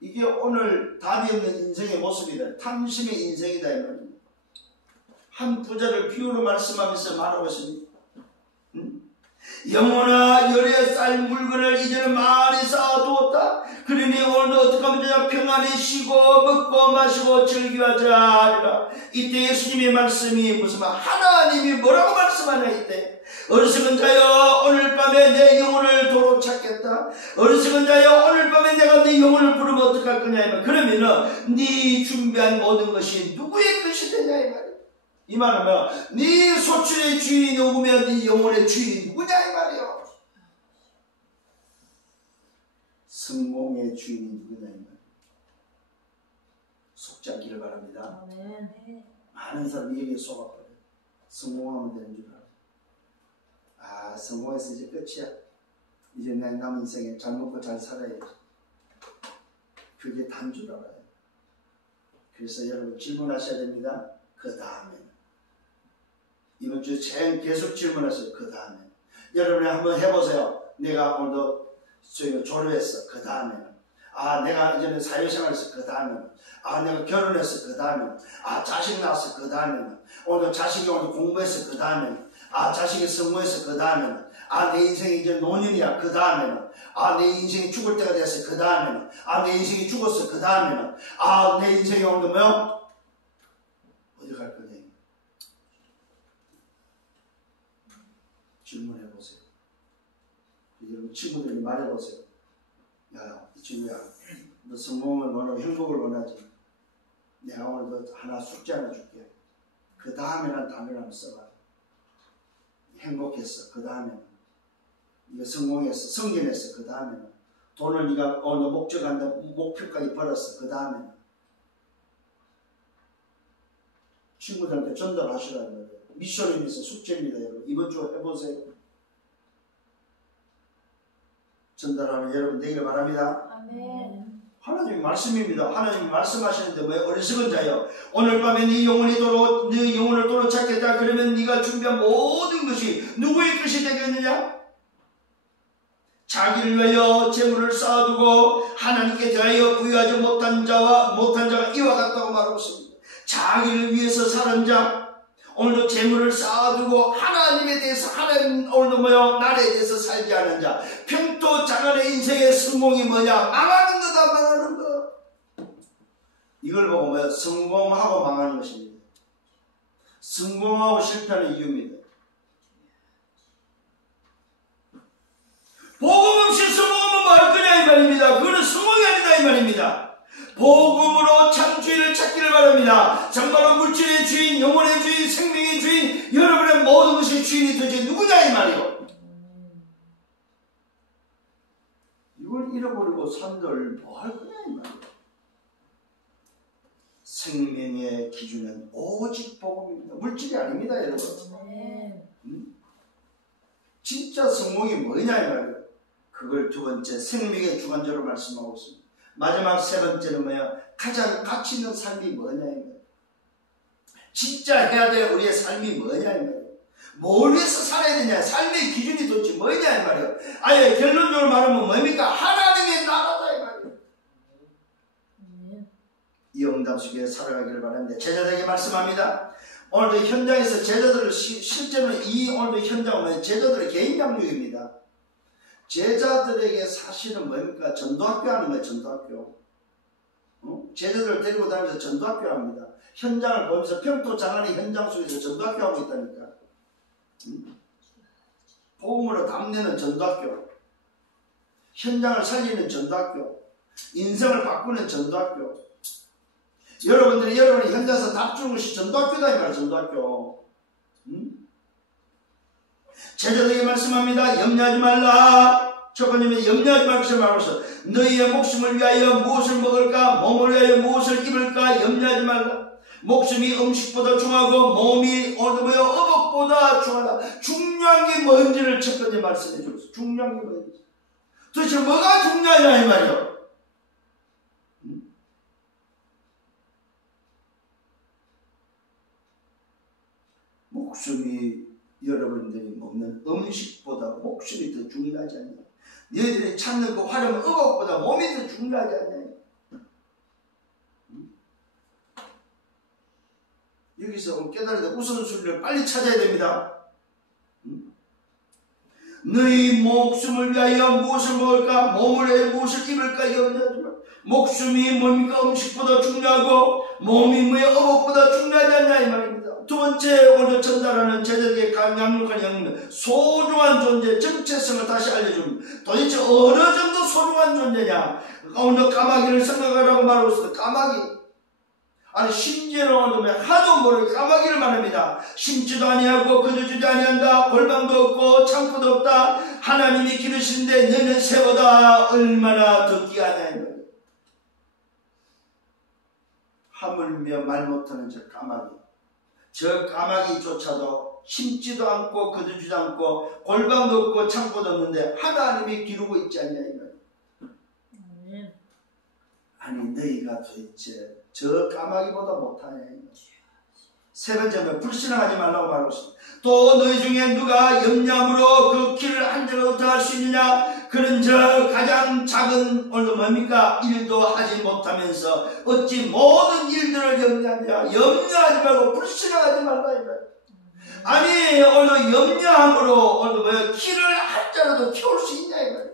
이게 오늘 답이 없는 인생의 모습이다. 탐심의 인생이다 이 말입니다. 한 부자를 비유로 말씀하면서 말하고 있습니다. 영혼아 열에 쌓인 물건을 이제는 많이 쌓아두었다. 그러니 오늘도 어떻게 하면 되냐? 평안히 쉬고 먹고 마시고 즐기하자 하리라. 이때 예수님의 말씀이 무슨 말, 하나님이 뭐라고 말씀하냐. 이때 어리석은 자여 오늘 밤에 내 영혼을 도로 찾겠다. 어리석은 자여 오늘 밤에 내가 네 영혼을 부르면 어떡할 거냐. 그러면은 네 준비한 모든 것이 누구의 것이 되냐 이 말이야. 이 말하면 네 소출의 주인이 누구면 네 영혼의 주인이 누구냐 이 말이야. 성공의 주인이 누구냐 이 말이야. 속지 않기를 바랍니다. 아멘. 많은 사람이 여기에 속아버려. 성공하면 되는 줄 알아. 아, 성공해서 이제 끝이야. 이제 내 남은 인생에 잘 먹고 잘 살아야지. 그게 단 줄 알아요. 그래서 여러분 질문하셔야 됩니다. 그 다음에는. 이번 주에 계속 질문하세요. 그 다음에. 여러분이 한번 해보세요. 내가 오늘도 졸업했어. 그 다음에는. 아, 내가 이제는 사회생활했어. 그 다음에는. 아, 내가 결혼했어. 그 다음에는. 아, 자식 낳았어. 그 다음에는. 오늘 자식이 오늘 공부했어. 그 다음에는. 아, 자식이 성공했어. 그 다음에는. 아, 내 인생이 이제 노년이야. 그 다음에는. 아, 내 인생이 죽을 때가 됐어. 그 다음에는. 아, 내 인생이 죽었어. 그 다음에는. 아, 내 인생이 오늘 뭐요? 어디 갈 거냐? 질문해보세요. 여러분 친구들이 말해보세요. 야, 이 친구야, 너 성공을 원하고 행복을 원하지. 내가 오늘 너 하나 숙제 하나 줄게. 그 다음에는 단어를 한번 써봐. 행복했어. 그 다음에는 네가 성공했어. 성견했어. 그 다음에는 돈을 네가 오늘 목표까지 벌었어. 그 다음에는 친구들한테 전달하시라는 거예요. 미션입니다. 숙제입니다. 여러분 이번 주 해보세요. 전달하는 여러분 되기를 바랍니다. 아멘. 하나님의 말씀입니다. 하나님이 말씀하시는데 왜 어리석은 자여 오늘 밤에 네 영혼을 도로 찾겠다. 그러면 네가 준비한 모든 것이 누구의 것이 되겠느냐? 자기를 위하여 재물을 쌓아두고 하나님께 대하여 부여하지 못한 자가 이와 같다고 말하고 있습니다. 자기를 위해서 사는 자, 오늘도 재물을 쌓아두고 하나님에 대해서 오늘도 나라에 대해서 살지 않는 자, 평토 자간의 인생의 성공이 뭐냐? 망하는 거다. 망하는 거. 이걸 보고 성공하고 망하는 것입니다. 성공하고 실패하는 이유입니다. 복음 없이 성공하면 뭐 할 거냐 이 말입니다. 그거는 성공이 아니다 이 말입니다. 복음으로 참 주인을 찾기를 바랍니다. 정말로 물질의 주인, 영혼의 주인, 생명의 주인, 여러분의 모든 것의 주인이 도대체 누구냐 이 말이요. 이걸 잃어버리고 산들 뭐 할 거냐 이 말이요. 생명의 기준은 오직 복음입니다. 물질이 아닙니다 여러분. 진짜 성공이 뭐냐 이 말이요. 그걸 두 번째 생명의 주관자로 말씀하고 있습니다. 마지막 세 번째는 뭐야? 가장 가치 있는 삶이 뭐냐 이 말이야. 진짜 해야 될 우리의 삶이 뭐냐 이 말이야. 뭘 위해서 살아야 되냐? 삶의 기준이 도대체 뭐냐 이 말이야. 아예 결론적으로 말하면 뭡니까? 하나님의 나라다 이 말이야. 이 응답 속에 살아가기를 바랍니다. 제자들에게 말씀합니다. 오늘도 현장에서 제자들을 실제로는 오늘도 현장은 제자들의 개인 양육입니다. 제자들에게 사실은 뭡니까? 전도학교 하는 거예요. 전도학교. 제자들을 데리고 다니면서 전도학교 합니다. 현장을 보면서 평토 장안의 현장 속에서 전도학교 하고 있다니까. 복음으로 담내는 전도학교, 현장을 살리는 전도학교, 인생을 바꾸는 전도학교. 여러분들이 여러분의 현장에서 답주는 것이 전도학교다 이 말이에요. 전도학교. 제자들에게 말씀합니다. 염려하지 말라. 첫 번째는 염려하지 말고 말하면서 너희의 목숨을 위하여 무엇을 먹을까? 몸을 위하여 무엇을 입을까? 염려하지 말라. 목숨이 음식보다 중하고 몸이 어복보다 중하다. 중요한 게 뭔지를 첫 번째 말씀해 주었어. 중요한 게 뭔지. 도대체 뭐가 중요하냐 이 말이요. 목숨이 여러분들이 먹는 음식보다 목숨이 더 중요하지 않냐. 너희들이 찾는 그 화려한 의복보다 몸이 더 중요하지 않냐. 여기서 깨달을 때 우선순위를 빨리 찾아야 됩니다. 너희 목숨을 위하여 무엇을 먹을까? 몸을 위하여 무엇을 입을까? 염려하지 마. 목숨이 뭡니까? 음식보다 중요하고 몸이 뭐의 어복보다 중요하지 않냐 이 말입니다. 두 번째, 오늘 전달하는 제자에게 강력한 영웅은 소중한 존재, 정체성을 다시 알려줍니다. 도대체 어느 정도 소중한 존재냐? 오늘 까마귀를 생각하라고 말하고 있어요. 까마귀. 아니 심지어는 오늘 하도 모르게 까마귀를 말합니다. 심지도 아니하고 거두지도 아니한다. 골방도 없고 창고도 없다. 하나님이 기르시는데 너는 새보다 얼마나 더 귀하냐. 하물며 말 못하는 저 까마귀. 저 까마귀조차도 심지도 않고 거두지도 않고 골방도 없고 창고도 없는데 하나님이 기르고 있지 않냐 이 말이야. 아니 너희가 도대체 저 까마귀보다 못하냐. 세 번째는 불신앙하지 말라고 말하고 있습니다. 또 너희 중에 누가 염려함으로 그 길을 한절로 더 할 수 있느냐. 그런 저 가장 작은 오늘도 뭡니까? 일도 하지 못하면서 어찌 모든 일들을 염려하냐. 염려하지 말고 불신앙하지 말라 이거야. 아니 오늘 염려함으로 오늘 뭐야 길을 한자라도 키울 수 있냐 이거야.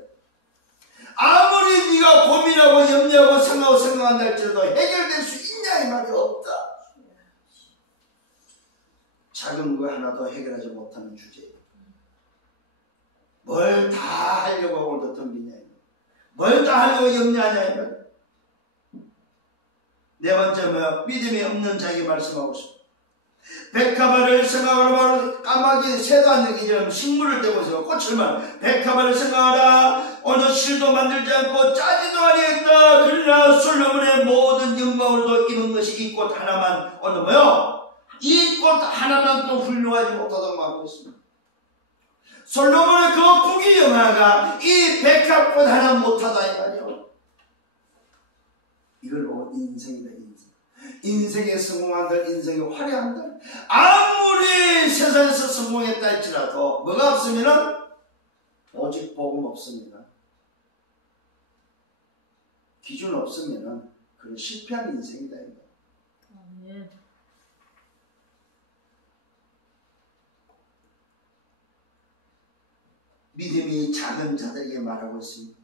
아무리 네가 고민하고 염려하고 생각한다 할지라도 해결될 수 있냐 이 말이 없다. 작은 거 하나도 해결하지 못하는 주제예요. 뭘 다 하려고 오늘도 덤비냐 뭘 다 하려고 염려하냐 이 말. 네 번째 뭐야? 믿음이 없는 자에게 말씀하고 싶어. 백합화를 생각하라. 까마귀 새도 안 되기 식물을 떼고 있어. 꽃을 만 백합화를 생각하라. 오늘 실도 만들지 않고 짜지도 아니했다. 그러나 솔로몬의 모든 영광으로도 이런 것이 이 꽃 하나만 오늘 뭐요? 이 꽃 하나만 또 훌륭하지 못하다고 말하고 있습니다. 솔로몬의 그 부귀영화가 이 백합꽃 하나 못하다 이 말이요. 이걸 보고 인생이다 인생. 인생에 성공한들, 인생에 화려한들. 아무리 세상에서 성공했다 할지라도 뭐가 없으면은 오직 복음 없습니다. 기준 없으면은 그런 실패한 인생이다. 믿음이 작은 자들에게 말하고 있습니다.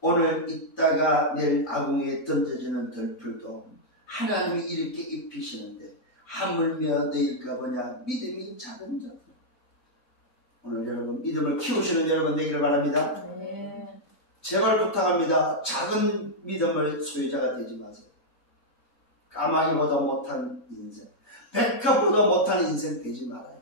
오늘 있다가 내일 아궁이에 던져지는 덜풀도 하나님이 이렇게 입히시는데 하물며 내일까 보냐. 믿음이 작은 자들. 오늘 여러분 믿음을 키우시는 여러분 되기를 바랍니다. 제발 부탁합니다. 작은 믿음을 소유자가 되지 마세요. 까마귀보다 못한 인생, 백합보다 못한 인생 되지 말아요.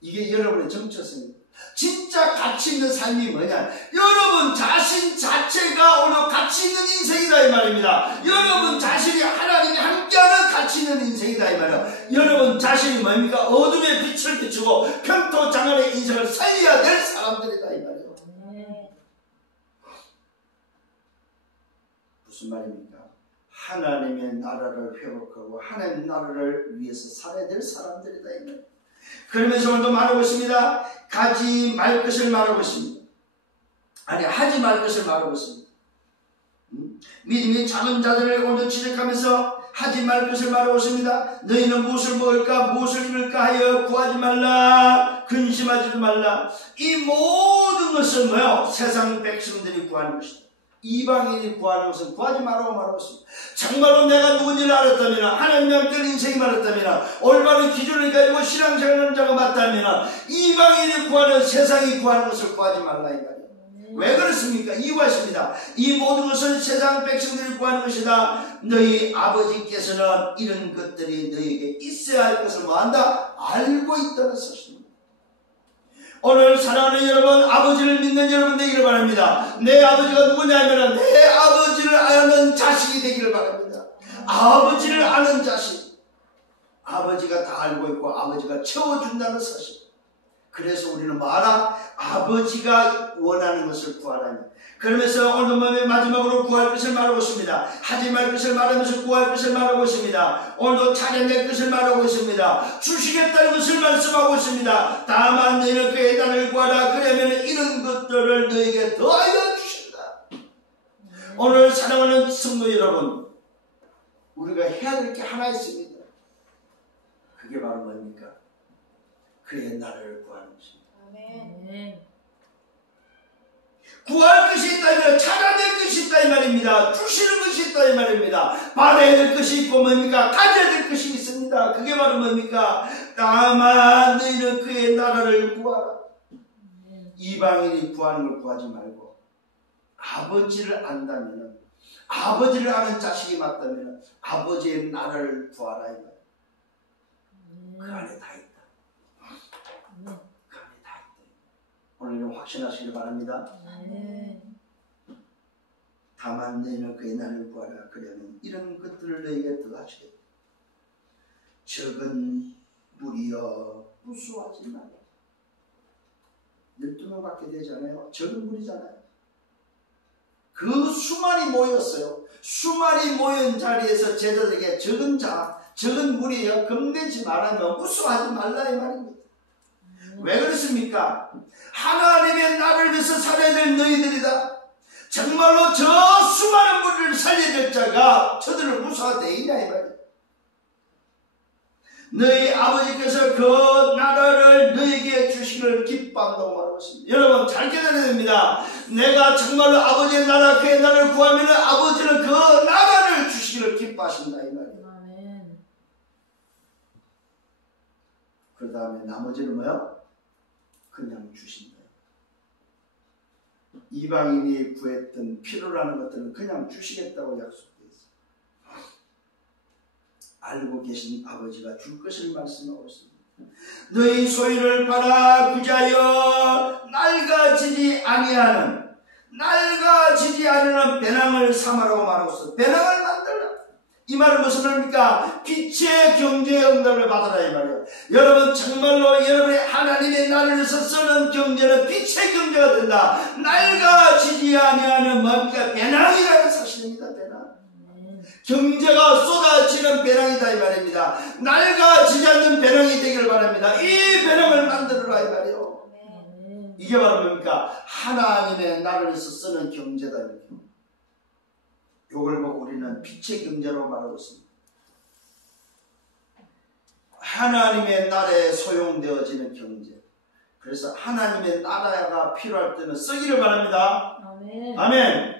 이게 여러분의 정체성입니다. 진짜 가치 있는 삶이 뭐냐? 여러분 자신 자체가 오늘 가치 있는 인생이다 이 말입니다. 여러분 자신이 하나님이 함께하는 가치 있는 인생이다 이 말이야. 여러분 자신이 뭡니까? 어둠의 빛을 비추고 평토장안의 인생을 살려야 될 사람들이다 이 말이에요. 무슨 말입니까? 하나님의 나라를 회복하고 하나님의 나라를 위해서 살아야 될 사람들이다 이 말이에요. 그러면서 오늘도 말하고 있습니다. 가지 말 것을 말하고 있습니다. 아니 하지 말 것을 말하고 있습니다. 믿음이 작은 자들을 오늘 지적하면서 하지 말 것을 말하고 있습니다. 너희는 무엇을 먹을까 무엇을 입을까 하여 구하지 말라. 근심하지도 말라. 이 모든 것은 뭐요? 세상 백성들이 구하는 것이다. 이방인이 구하는 것은 구하지 말라고 말하고 있습니다. 정말로 내가 누군지를 알았다면 하나님의 함께 인생이 말했다면 올바른 기준을 가지고 신앙생활하는 자가 맞다면 이방인이 구하는 세상이 구하는 것을 구하지 말라 이 말이에요. 왜 그렇습니까? 이유가 있습니다. 이 모든 것은 세상 백성들이 구하는 것이다. 너희 아버지께서는 이런 것들이 너희에게 있어야 할 것을 뭐한다? 알고 있다는 것입니다. 오늘 사랑하는 여러분, 아버지를 믿는 여러분 되기를 바랍니다. 내 아버지가 누구냐면 내 아버지를 아는 자식이 되기를 바랍니다. 아버지를 아는 자식. 아버지가 다 알고 있고 아버지가 채워준다는 사실. 그래서 우리는 뭐하라? 아버지가 원하는 것을 구하라니. 그러면서 오늘 마지막으로 구할 것을 말하고 있습니다. 하지 말 것을 말하면서 구할 것을 말하고 있습니다. 오늘도 찾아낼 것을 말하고 있습니다. 주시겠다는 것을 말씀하고 있습니다. 다만 너희는 그의 단을 구하라. 그러면 이런 것들을 너희에게 더하여 주신다. 오늘 사랑하는 성도 여러분, 우리가 해야 될 게 하나 있습니다. 그게 바로 뭡니까? 그의 나라를 구하는 것입니다. 아멘. 구할 것이 있다 이 말이에요. 찾아낼 것이 있다 이 말입니다. 주시는 것이 있다 이 말입니다. 받아야 될 것이 있고 뭡니까? 가져야 될 것이 있습니다. 그게 바로 뭡니까? 다만 너희는 그의 나라를 구하라. 이방인이 구하는 걸 구하지 말고 아버지를 안다면, 아버지를 아는 자식이 맞다면 아버지의 나라를 구하라 이 말이에요. 그 안에 다 있다. 그 안에 다 있다. 오늘은 확신하시길 바랍니다. 다만 너희는 그의 나라를 구하라. 그러면 이런 것들을 너희에게 더하시겠다. 적은 무리여 무수하지 마라. 12명밖에 되잖아요. 적은 무리잖아요. 그 수많이 모였어요. 수많이 모인 자리에서 제자들에게 적은 무리여 겁내지 말라며 무수하지 말라 이 말입니다. 왜 그렇습니까? 하나님의 나를 위해서 살아야 될 너희들이다. 정말로 저 수많은 무리를 살려야 될 자가 저들을 무수하되 있냐 이 말이에요. 너희 아버지께서 그 나라를 너희에게 주시기를 기뻐한다고 말하고 있습니다. 여러분 잘 깨달아야 됩니다. 내가 정말로 아버지의 나라 그의 나라를 구하면 아버지는 그 나라를 주시기를 기뻐하신다 이 말이에요. 그 다음에 나머지는 뭐야? 그냥 주신다. 이방인이 구했던 필요로 하는 것들은 그냥 주시겠다고 약속되어 있어요. 알고 계신 아버지가 줄 것을 말씀하고 있습니다. 너희 소유를 팔아 구자여 낡아지지 아니하는 배낭을 삼으라고 말하고 있어요. 배낭을 만들라. 이 말은 무슨 말입니까? 빛의 경제의 응답을 받아라 이 말이에요. 여러분 정말로 여러분의 하나님의 나라를 위해서 쓰는 경제는 빛의 경제가 된다. 낡아지지 아니하는 뭡니까? 배낭이라는 사실입니다. 배낭. 경제가 쏟아지는 배낭이다 이 말입니다. 낡아지지 않는 배낭이 되기를 바랍니다. 이 배낭을 만들어라 이 말이에요. 이게 바로 뭡니까? 하나님의 나라를 위해서 쓰는 경제다 이렇게. 이걸 보고 우리는 빛의 경제로 말하고 있습니다. 하나님의 나라에 소용되어지는 경제. 그래서 하나님의 나라가 필요할 때는 쓰기를 바랍니다. 아멘. 아멘.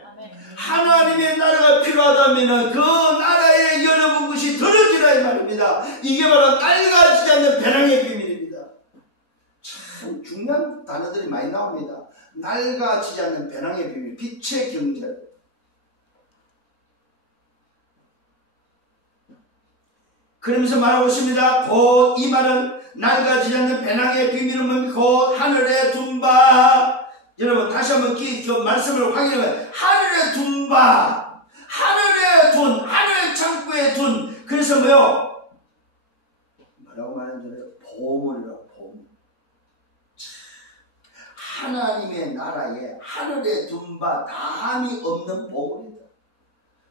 하나님의 나라가 필요하다면 그 나라의 여러분 것이 들어지라 이 말입니다. 이게 바로 낡아지지 않는 배낭의 비밀입니다. 참 중요한 단어들이 많이 나옵니다. 낡아지지 않는 배낭의 비밀, 빛의 경제. 그러면서 말하고 있습니다. 곧 이 말은 낡아지지 않는 배낭의 비밀은 곧 하늘에 둔 바. 여러분 다시 한번 그 말씀을 확인해봐요. 하늘에 둔 바, 하늘 창고에 둔. 그래서 뭐요? 뭐라고 말하는지 보물이라고. 보물. 하나님의 나라에 하늘에 둔 바 다함이 없는 보물이다.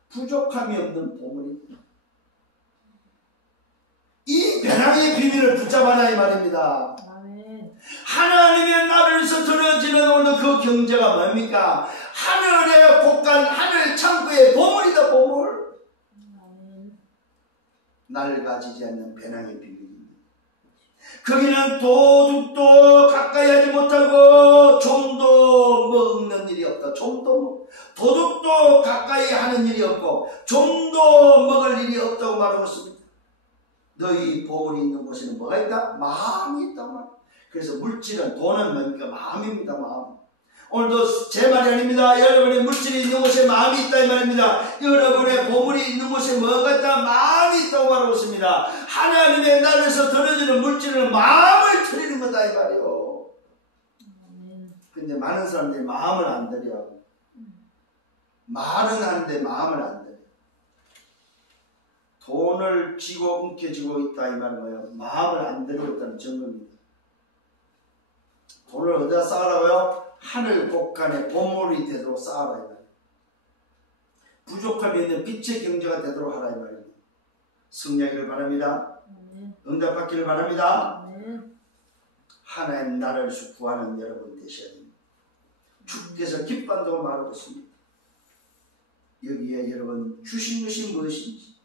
부족함이 없는 보물이다. 이 배낭의 비밀을 붙잡아라 이 말입니다. 아멘. 하나님의 나라에서 들어지는 오늘 그 경제가 뭡니까? 하늘의 곳간 하늘 창고의 보물이다 보물. 아멘. 낡아지지 않는 배낭의 비밀입니다. 거기는 도둑도 가까이 하지 못하고 좀도 먹는 일이 없다. 도둑도 가까이 하는 일이 없고 좀도 먹을 일이 없다고 말하고 있습니다. 너희 보물이 있는 곳에는 뭐가 있다? 마음이 있다 말. 그래서 물질은 돈은 뭡니까? 마음입니다. 마음. 오늘도 제 말이 아닙니다. 여러분의 물질이 있는 곳에 마음이 있다 이 말입니다. 여러분의 보물이 있는 곳에 뭐가 있다? 마음이 있다고 말하고 있습니다. 하나님의 나라에서 들어지는 물질은 마음을 드리는 거다 이 말이에요. 근데 많은 사람들이 마음을 안 드려. 말은 하는데 마음을 안 드려. 돈을 쥐고 움켜쥐고 있다 이 말은 뭐예요? 마음을 안 들이고 있다는 증거입니다. 돈을 어디다 쌓으라고요? 하늘 곳간에 보물이 되도록 쌓아라 이 말이에요. 부족함이 있는 빛의 경제가 되도록 하라 이 말입니다. 승리하기를 바랍니다. 응답받기를 바랍니다. 하나님 나라를 구하는 여러분 되셔야 됩니다. 주께서 기뻐한다고 말하고 있습니다. 여기에 여러분 주신 것이 무엇인지,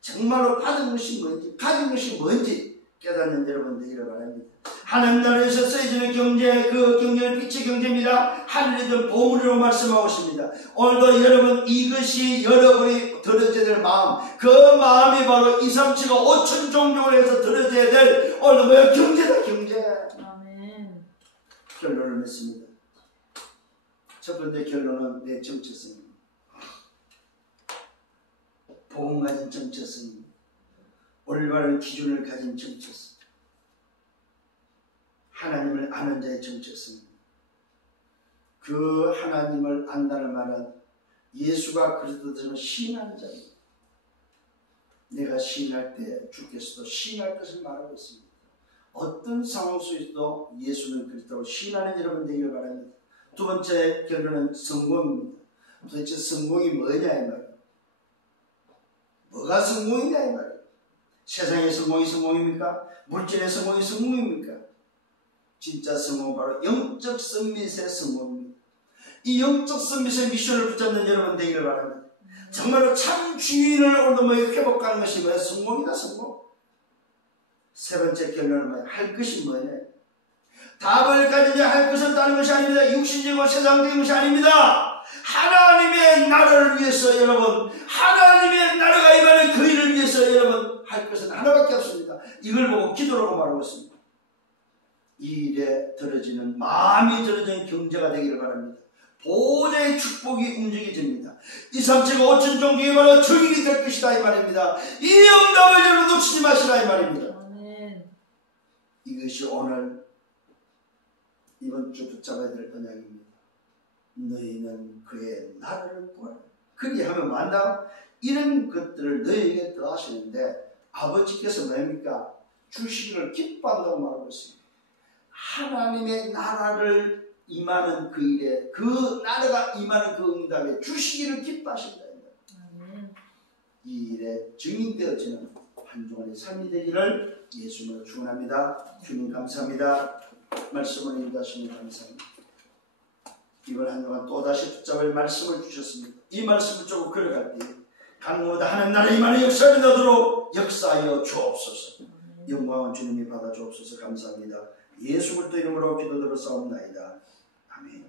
정말로 받은 것이 뭔지, 가진 것이 뭔지 깨닫는 여러분 되기를 바랍니다. 하나님 나라에서 쓰여지는 경제, 그 경제는 빛의 경제입니다. 하늘이든 보물이라고 말씀하고 있습니다. 오늘도 여러분 이것이 여러분이 들어져야 될 마음, 그 마음이 바로 2, 3, 7, 5천 종족을 해서 들어져야 될 오늘도 뭐야? 경제다, 경제. 아멘. 결론을 맺습니다. 첫 번째 결론은 내 정체성입니다. 복음 가진 정체성, 올바른 기준을 가진 정체성, 하나님을 아는 자의 정체성. 그 하나님을 안다는 말은 예수가 그리스도를 시인하는 자입니다. 내가 시인할 때 주께서도 시인할 것을 말하고 있습니다. 어떤 상황 속에서도 예수는 그리스도를 시인하는 여러분 되기를 바랍니다. 두 번째 결론은 성공입니다. 도대체 성공이 뭐냐 이 말이에요. 뭐가 성공이냐 이 말이에요. 세상의 성공이 성공입니까? 물질의 성공이 성공입니까? 진짜 성공은 바로 영적 선밋의 성공입니다. 이 영적 선밋의 미션을 붙잡는 여러분 되기를 바랍니다. 정말로 참 주인을 오늘도 회복하는 것이 뭐야? 성공이다, 성공. 세 번째 결론은 뭐야? 할 것이 뭐냐? 답을 가지냐 할 것을 따는 것이 아닙니다. 육신적이고 세상적인 것이 아닙니다. 하나님의 나라를 위해서 여러분, 하나님의 나라가 임하는 그 일을 위해서 여러분 할 것은 하나밖에 없습니다. 이걸 보고 기도라고 말하고 있습니다. 이 일에 들어지는 마음이 들어지는 경제가 되기를 바랍니다. 보좌의 축복이 움직여집니다. 2, 3, 7, 5천 종족이 바로 증인이 될 것이다 이 말입니다. 이 응답을 여러분 놓치지 마시라 이 말입니다. 아멘. 이것이 오늘 이번 주 붙잡아야 될 언약입니다. 너희는 그의 나라를 구하라. 그리하면 만다 이런 것들을 너희에게 더하시는데 아버지께서 뭡니까? 주시기를 기뻐한다고 말하고 있습니다. 하나님의 나라를 임하는 그 일에, 그 나라가 임하는 그 응답에 주시기를 기뻐하신다. 이 일에 증인되어지는 한 주간의 삶이 되기를 예수님으로 축원합니다. 주님 감사합니다. 말씀을 인도하시니 감사합니다. 이번 한 주간 또다시 붙잡을 말씀을 주셨습니다. 이 말씀을 쪼고 걸어갈 때 강무다 하나님 나라 임하는 역사를 너도록 역사하여 주옵소서. 영광은 주님이 받아 주옵소서. 감사합니다. 예수 그리스도 이름으로 기도드려 싸움나이다. 아멘.